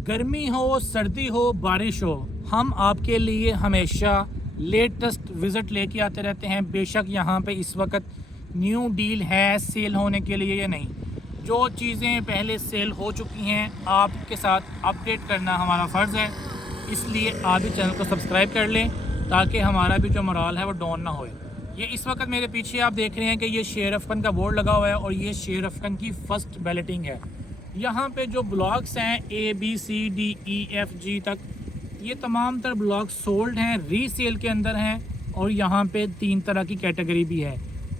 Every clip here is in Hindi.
गर्मी हो, सर्दी हो, बारिश हो, हम आपके लिए हमेशा लेटेस्ट विज़िट लेके आते रहते हैं। बेशक यहाँ पे इस वक्त न्यू डील है सेल होने के लिए या नहीं, जो चीज़ें पहले सेल हो चुकी हैं आपके साथ अपडेट करना हमारा फ़र्ज़ है। इसलिए आप भी चैनल को सब्सक्राइब कर लें ताकि हमारा भी जो मोराल है वो डाउन ना होए। ये इस वक्त मेरे पीछे आप देख रहे हैं कि ये शेर अफगन का बोर्ड लगा हुआ है और ये शेर अफगन की फ़र्स्ट बैलेटिंग है। यहाँ पे जो ब्लॉक्स हैं ABCDEFG तक, ये तमाम तर ब्लॉक्स सोल्ड हैं, रीसेल के अंदर हैं और यहाँ पे 3 तरह की कैटेगरी भी है।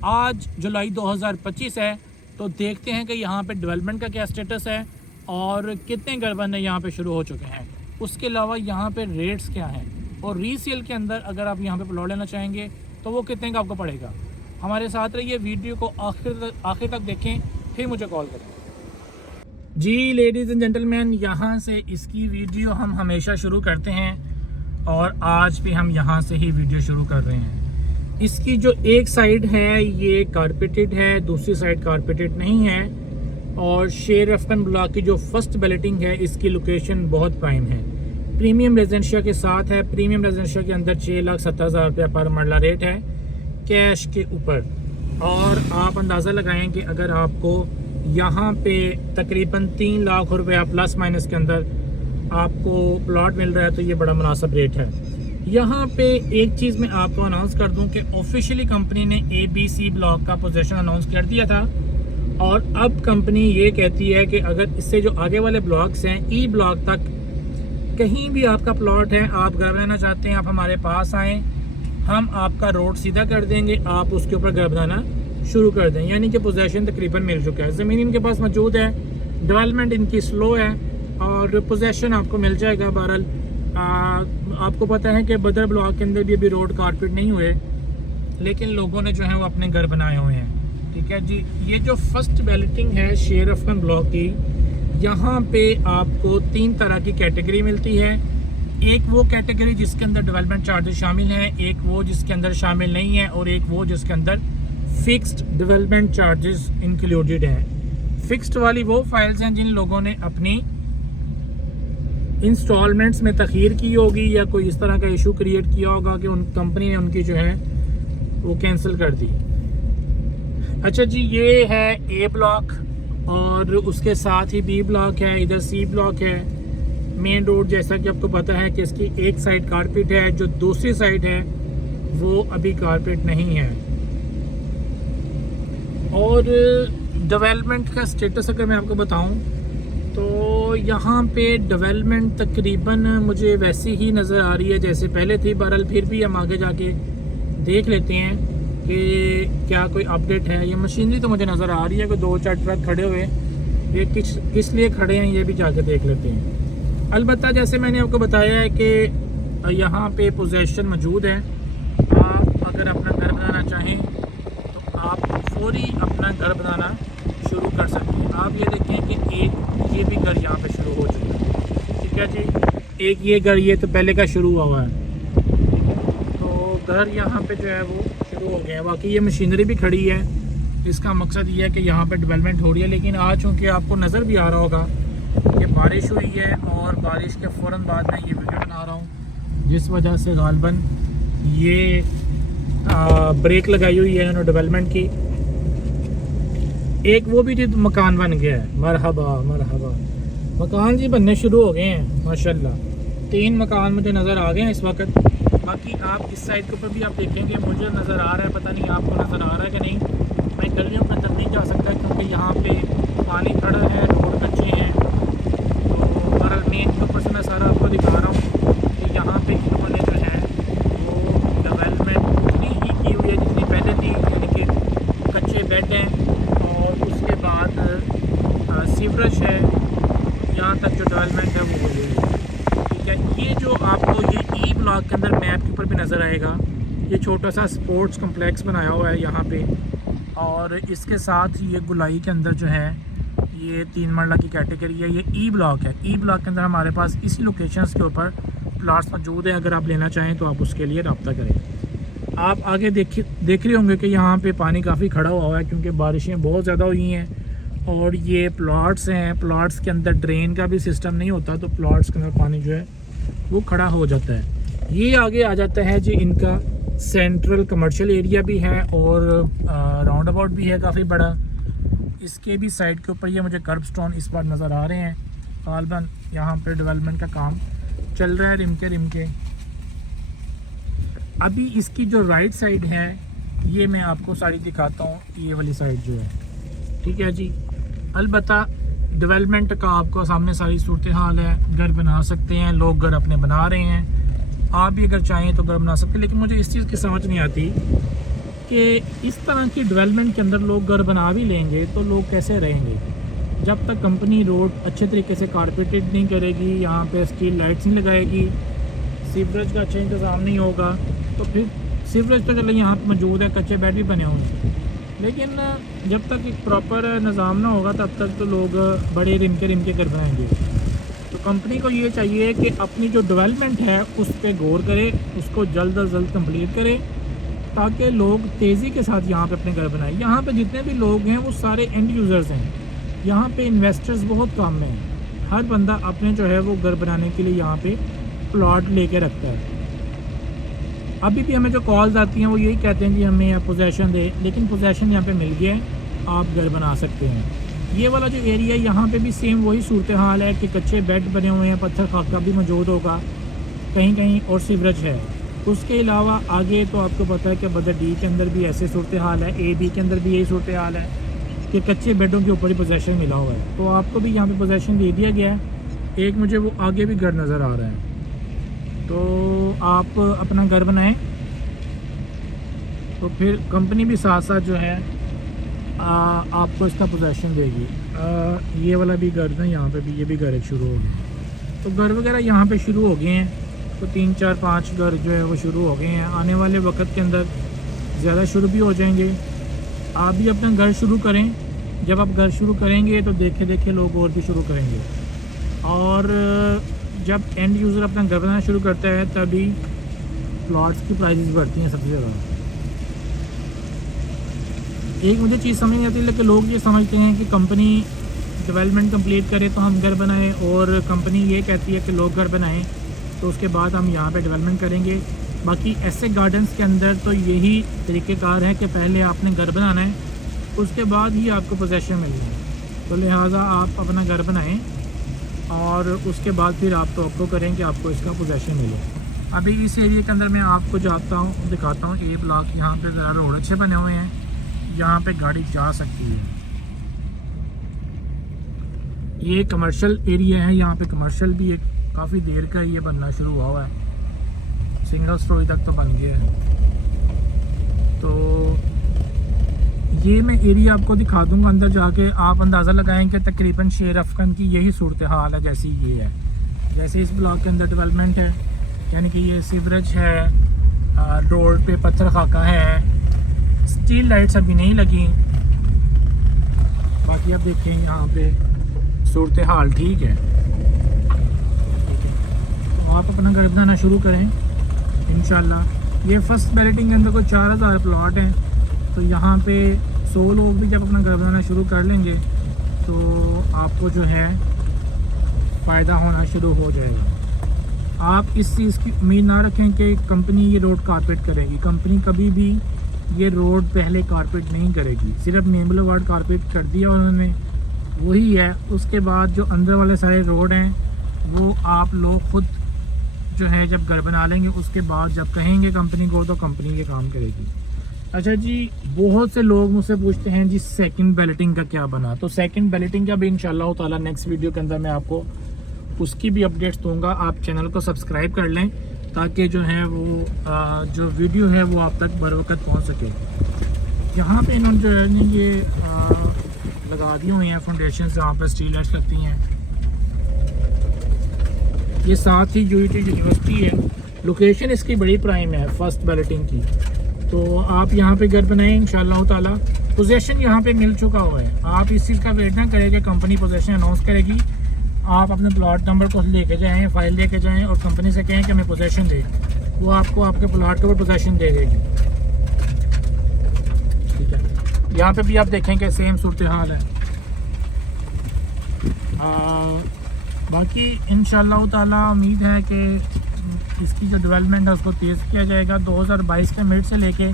आज जुलाई 2025 है, तो देखते हैं कि यहाँ पे डेवलपमेंट का क्या स्टेटस है और कितने घर बनने यहाँ पे शुरू हो चुके हैं। उसके अलावा यहाँ पे रेट्स क्या हैं और रीसेल के अंदर अगर आप यहाँ पे प्लॉट लेना चाहेंगे तो वो कितने का आपको पड़ेगा। हमारे साथ रहिए, वीडियो को आखिर तक देखें, फिर मुझे कॉल करें। जी लेडीज़ एंड जेंटलमैन, यहाँ से इसकी वीडियो हम हमेशा शुरू करते हैं और आज भी हम यहाँ से ही वीडियो शुरू कर रहे हैं। इसकी जो एक साइड है ये कारपेटेड है, दूसरी साइड कारपेटेड नहीं है। और शेर अफगन ब्लॉक की जो फर्स्ट बैलेटिंग है इसकी लोकेशन बहुत प्राइम है, प्रीमियम रेजिडेंशिया के साथ है। प्रीमियम रेजिडेंशिया के अंदर 6,70,000 रुपया पर मरला रेट है कैश के ऊपर। और आप अंदाज़ा लगाएं कि अगर आपको यहाँ पे तकरीबन 3 लाख रुपया प्लस माइनस के अंदर आपको प्लॉट मिल रहा है तो ये बड़ा मुनासिब रेट है। यहाँ पे एक चीज़ मैं आपको अनाउंस कर दूं कि ऑफिशियली कंपनी ने ABC ब्लॉक का पोजीशन अनाउंस कर दिया था और अब कंपनी ये कहती है कि अगर इससे जो आगे वाले ब्लॉक्स हैं E ब्लॉक तक कहीं भी आपका प्लॉट है, आप घर रहना चाहते हैं, आप हमारे पास आएँ, हम आपका रोड सीधा कर देंगे, आप उसके ऊपर घर बनाना शुरू कर दें। यानी कि पोजीशन तकरीबन मिल चुका है, ज़मीन इनके पास मौजूद है, डेवलपमेंट इनकी स्लो है और पोजीशन आपको मिल जाएगा। बहरहाल आपको पता है कि बदर ब्लॉक के अंदर भी अभी रोड कारपेट नहीं हुए, लेकिन लोगों ने जो है वो अपने घर बनाए हुए हैं। ठीक है जी, ये जो फर्स्ट बैलेटिंग है शेर अफगन ब्लॉक की, यहाँ पे आपको 3 तरह की कैटेगरी मिलती है। एक वो कैटेगरी जिसके अंदर डेवलपमेंट चार्जेस शामिल हैं, एक वो जिसके अंदर शामिल नहीं है और एक वो जिसके अंदर फिक्स्ड डेवलपमेंट चार्जेस इंक्लूडेड हैं। फिक्स्ड वाली वो फाइल्स हैं जिन लोगों ने अपनी इंस्टॉलमेंट्स में तखीर की होगी या कोई इस तरह का इशू क्रिएट किया होगा कि उन कंपनी ने उनकी जो है वो कैंसिल कर दी। अच्छा जी, ये है A ब्लॉक और उसके साथ ही B ब्लॉक है, इधर C ब्लॉक है। मेन रोड जैसा कि आपको पता है कि इसकी एक साइड कारपेट है, जो दूसरी साइड है वो अभी कारपेट नहीं है। और डेवलपमेंट का स्टेटस अगर मैं आपको बताऊं तो यहाँ पे डेवलपमेंट तकरीबन मुझे वैसी ही नज़र आ रही है जैसे पहले थी। बहरहाल फिर भी हम आगे जाके देख लेते हैं कि क्या कोई अपडेट है। ये मशीनरी तो मुझे नज़र आ रही है कि 2-4 ट्रक खड़े हुए, ये किस लिए खड़े हैं ये भी जाके देख लेते हैं। अलबत्ता जैसे मैंने आपको बताया है कि यहाँ पे पोजीशन मौजूद है। आप अगर अपना घर बनाना चाहें तो आप फौरी अपना घर बनाना शुरू कर सकते हैं। आप ये देखें कि एक ये भी घर यहाँ पे शुरू हो चुका है। ठीक है जी, एक ये घर ये तो पहले का शुरू हुआ है, तो घर यहाँ पे जो है वो शुरू हो गया है। बाकी ये मशीनरी भी खड़ी है, इसका मकसद ये है कि यहाँ पे डेवलपमेंट हो रही है। लेकिन आज चूँकि आपको नज़र भी आ रहा होगा कि बारिश हुई है और बारिश के फ़ौरन बाद मैं ये वीडियो बना रहा हूँ, जिस वजह से गालबन ये ब्रेक लगाई हुई है उन्होंने डेवलपमेंट की। एक वो भी मकान बन गया है, मरहबा मरहबा, मकान जी बनने शुरू हो गए हैं माशाल्लाह। 3 मकान मुझे नज़र आ गए हैं इस वक्त। बाकी आप इस साइड के ऊपर भी आप देखेंगे, मुझे नज़र आ रहा है, पता नहीं आपको नज़र आ रहा है कि नहीं। मैं गलियों के अंदर नहीं जा सकता क्योंकि यहाँ पे पानी खड़ा है, रोड कच्चे हैं। तो बहरहाल मेन के ऊपर से मैं सारा आपको दिखा रहा हूँ कि यहाँ पे इन्होंने जो है वो डेवलपमेंट उतनी ही की हुई है जितनी पहले थी, यानी कि कच्चे बेड हैं और उसके बाद सीवरेज है, यहाँ तक जो डेवलपमेंट है वो हो गई है। ठीक है, ये जो आपको ये E ब्लॉक के अंदर मैप के ऊपर भी नज़र आएगा, ये छोटा सा स्पोर्ट्स कम्प्लेक्स बनाया हुआ है यहाँ पे। और इसके साथ ये गुलाई के अंदर जो है ये 3 मरला की कैटेगरी है, ये E ब्लॉक है। E ब्लॉक के अंदर हमारे पास इसी लोकेशंस के ऊपर प्लाट्स मौजूद है। अगर आप लेना चाहें तो आप उसके लिए रब्ता करें। आप आगे देख रहे होंगे कि यहाँ पे पानी काफ़ी खड़ा हुआ है क्योंकि बारिशें बहुत ज़्यादा हुई हैं और ये प्लॉट्स हैं, प्लॉट्स के अंदर ड्रेन का भी सिस्टम नहीं होता, तो प्लॉट्स के अंदर पानी जो है वो खड़ा हो जाता है। ये आगे आ जाता है जी इनका सेंट्रल कमर्शियल एरिया भी है और राउंड अबाउट भी है काफ़ी बड़ा। इसके भी साइड के ऊपर ये मुझे कर्ब स्टोन इस बार नज़र आ रहे हैं। गालबन यहाँ पे डेवलपमेंट का काम चल रहा है रिम के। अभी इसकी जो राइट साइड है ये मैं आपको सारी दिखाता हूँ, ये वाली साइड जो है, ठीक है जी। अलबत्ता डेवलपमेंट का आपको सामने सारी सूरत हाल है। घर बना सकते हैं लोग, घर अपने बना रहे हैं, आप भी अगर चाहें तो घर बना सकते हैं। लेकिन मुझे इस चीज़ की समझ नहीं आती कि इस तरह की डेवलपमेंट के अंदर लोग घर बना भी लेंगे तो लोग कैसे रहेंगे जब तक कंपनी रोड अच्छे तरीके से कारपेटेड नहीं करेगी, यहाँ पे स्ट्रीट लाइट्स नहीं लगाएगी, सीवरेज का अच्छा इंतज़ाम नहीं होगा। तो फिर सीवरेज तो चले यहाँ पर मौजूद है, कच्चे बेड भी बने हुए हैं, लेकिन जब तक एक प्रॉपर निज़ाम ना होगा तब तक तो लोग बड़े रिम के घर बनाएंगे। तो कंपनी को ये चाहिए कि अपनी जो डेवलपमेंट है उस पर गौर करे, उसको जल्द अज जल्द कंप्लीट करे, ताकि लोग तेज़ी के साथ यहाँ पे अपने घर बनाएं। यहाँ पे जितने भी लोग हैं वो सारे एंड यूज़र्स हैं, यहाँ पे इन्वेस्टर्स बहुत कम हैं। हर बंदा अपने जो है वो घर बनाने के लिए यहाँ पे प्लॉट लेके रखता है। अभी भी हमें जो कॉल्स आती हैं वो यही कहते हैं कि हमें पोजेशन दे, लेकिन पोजेशन यहाँ पे मिल गया है, आप घर बना सकते हैं। ये वाला जो एरिया है यहाँ पे भी सेम वही सूरत हाल है कि कच्चे बेड बने हुए हैं, पत्थर खाका भी मौजूद होगा कहीं कहीं, और सीवरेज है। उसके अलावा आगे तो आपको पता है कि बदर डी के अंदर भी ऐसे सूरत हाल है, ए बी के अंदर भी यही सूरत हाल है कि कच्चे बेडों के ऊपर ही पोजेशन मिला हुआ है। तो आपको भी यहाँ पे पोजेशन दे दिया गया है। एक मुझे वो आगे भी घर नज़र आ रहा है, तो आप अपना घर बनाएं तो फिर कंपनी भी साथ साथ जो है आपको इसका पोजेशन देगी। ये वाला भी घर ना, यहाँ पे भी ये भी घर एक शुरू हो गए, तो घर वगैरह यहाँ पे शुरू हो गए हैं। तो 3 4 5 घर जो है वो शुरू हो गए हैं। आने वाले वक्त के अंदर ज़्यादा शुरू भी हो जाएंगे। आप भी अपना घर शुरू करें। जब आप घर शुरू करेंगे तो देखे देखे लोग और भी शुरू करेंगे, और जब एंड यूज़र अपना घर बनाना शुरू करता है तभी प्लॉट्स की प्राइसेस बढ़ती हैं सबसे ज़्यादा। एक मुझे चीज़ समझ नहीं आती, लेकिन लोग ये समझते हैं कि कंपनी डेवलपमेंट कंप्लीट करे तो हम घर बनाएं, और कंपनी ये कहती है कि लोग घर बनाएं तो उसके बाद हम यहाँ पे डेवलपमेंट करेंगे। बाकी ऐसे गार्डन्स के अंदर तो यही तरीक़ेकार है कि पहले आपने घर बनाना है, उसके बाद ही आपको पोजेशन मिलना है। तो लिहाजा आप अपना घर बनाएं और उसके बाद फिर आप तो आपको करें कि आपको इसका पोजेशन मिले। अभी इस एरिया के अंदर मैं आपको जाता हूँ, दिखाता हूँ। ए ब्लॉक यहाँ पे ज़रा रोड अच्छे बने हुए हैं, यहाँ पे गाड़ी जा सकती है। ये कमर्शियल एरिया है, यहाँ पे कमर्शियल भी एक काफ़ी देर का ये बनना शुरू हुआ है, सिंगल स्टोरी तक तो बन गया है। तो ये मैं एरिया आपको दिखा दूंगा, अंदर जाके आप अंदाज़ा लगाएं कि तकरीबन शेर अफगन की यही सूरत हाल है जैसी ये है। जैसे इस ब्लॉक के अंदर डेवलपमेंट है, यानी कि ये सीवरेज है, रोड पे पत्थर खाका है, स्ट्रीट लाइट्स अभी नहीं लगी। बाकी आप देखें यहाँ पे सूरत हाल ठीक है। तो आप अपना घर बनाना शुरू करें इंशाल्लाह। ये फर्स्ट बैलेटिंग के अंदर कोई 4000 प्लॉट हैं, तो यहाँ पे 100 लोग भी जब अपना घर बनाना शुरू कर लेंगे तो आपको जो है फ़ायदा होना शुरू हो जाएगा। आप इस चीज़ की उम्मीद ना रखें कि कंपनी ये रोड कारपेट करेगी। कंपनी कभी भी ये रोड पहले कारपेट नहीं करेगी। सिर्फ मेन बुलेवार्ड कारपेट कर दिया उन्होंने, वही है। उसके बाद जो अंदर वाले सारे रोड हैं वो आप लोग खुद जो है जब घर बना लेंगे, उसके बाद जब कहेंगे कंपनी को तो कंपनी ये काम करेगी। अच्छा जी, बहुत से लोग मुझसे पूछते हैं जी सेकंड बैलेटिंग का क्या बना। तो सेकंड बैलेटिंग का भी इंशाल्लाह ताला नेक्स्ट वीडियो के अंदर मैं आपको उसकी भी अपडेट्स दूंगा। आप चैनल को सब्सक्राइब कर लें ताकि जो है वो जो वीडियो है वो आप तक बर वक्त पहुँच सके। यहाँ पे इन्होंने जो है ये लगा दिए हुए हैं फाउंडेशन, जहाँ पर स्ट्रीट लाइट्स लगती हैं। ये साथ ही UET यूनिवर्सिटी है, लोकेशन इसकी बड़ी प्राइम है फर्स्ट बैलेटिंग की। तो आप यहाँ पे घर बनाएं इंशाल्लाह ताला। पोजेशन यहाँ पे मिल चुका हुआ है, आप इस चीज़ का वेट ना करें कि कंपनी पोजेशन अनाउंस करेगी। आप अपने प्लॉट नंबर को लेके जाएं, फाइल लेके जाएं और कंपनी से कहें कि हमें पोजेशन दे, वो आपको आपके प्लॉट के ऊपर पोजेशन दे देगी। ठीक है, यहाँ पे भी आप देखें कि सेम सूरत हाल है। बाकी इंशाल्लाह ताला उम्मीद है कि इसकी जो डेवलपमेंट है उसको तेज़ किया जाएगा। 2022 के मिड से लेके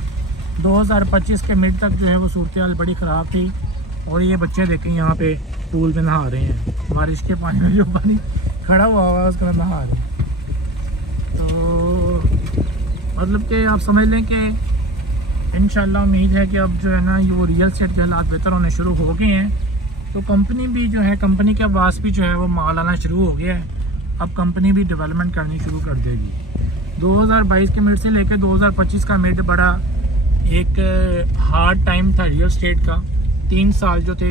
2025 के मिड तक जो है वो सूरत हाल बड़ी ख़राब थी। और ये बच्चे देखें यहाँ पे पूल में नहा रहे हैं, बारिश के पानी में जो पानी खड़ा हुआ है उसका नहा रहे हैं। तो मतलब कि आप समझ लें कि इंशाल्लाह उम्मीद है कि अब जो है ना ये वो रियल एस्टेट के हालात बेहतर होने शुरू हो गए हैं। तो कंपनी भी जो है, कंपनी के पास भी जो है वो माल आना शुरू हो गया है। अब कंपनी भी डेवलपमेंट करनी शुरू कर देगी। 2022 के मिड से लेकर 2025 का मिड बड़ा एक हार्ड टाइम था रियल एस्टेट का। 3 साल जो थे,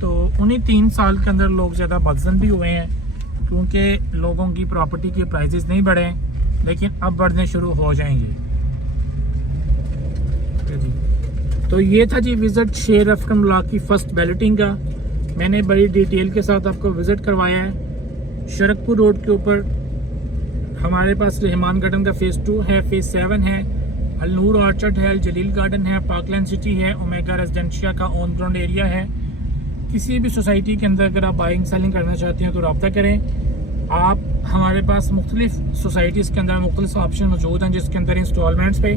तो उन्हीं 3 साल के अंदर लोग ज़्यादा बदजन भी हुए हैं क्योंकि लोगों की प्रॉपर्टी के प्राइसेस नहीं बढ़े, लेकिन अब बढ़ने शुरू हो जाएंगे। तो ये था जी विज़िट शेर अफकन ब्लॉक की फ़र्स्ट बैलेटिंग का। मैंने बड़ी डिटेल के साथ आपको विज़िट करवाया है। शरकपुर रोड के ऊपर हमारे पास रहमान गार्डन का फ़ेज़ 2 है, फ़ेज़ 7 है, अलनूर ऑर्चर्ड है, जलील गार्डन है, पार्कलैंड सिटी है, ओमेगा रेजिडेंशिया का ऑन ग्राउंड एरिया है। किसी भी सोसाइटी के अंदर अगर आप बाइंग सेलिंग करना चाहते हैं तो रब्ता करें। आप हमारे पास मुख्तलिफ सोसाइटीज़ के अंदर मुख्तलिफ ऑप्शन मौजूद हैं जिसके अंदर इंस्टॉलमेंट्स पे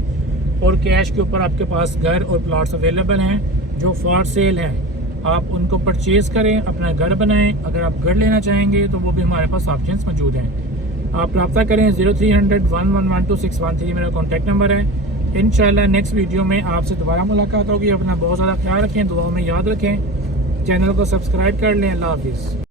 और कैश के ऊपर आपके पास घर और प्लॉट्स अवेलेबल हैं जो फॉर सेल हैं। आप उनको परचेज़ करें, अपना घर बनाएं। अगर आप घर लेना चाहेंगे तो वो भी हमारे पास ऑप्शंस मौजूद हैं। आप रब्ता करें। 0300 1112 मेरा कॉन्टैक्ट नंबर है। इंशाल्लाह नेक्स्ट वीडियो में आपसे दोबारा मुलाकात होगी। अपना बहुत ज़्यादा ख्याल रखें, दुआओं में याद रखें, चैनल को सब्सक्राइब कर लें। अल्लाह हाफिज़।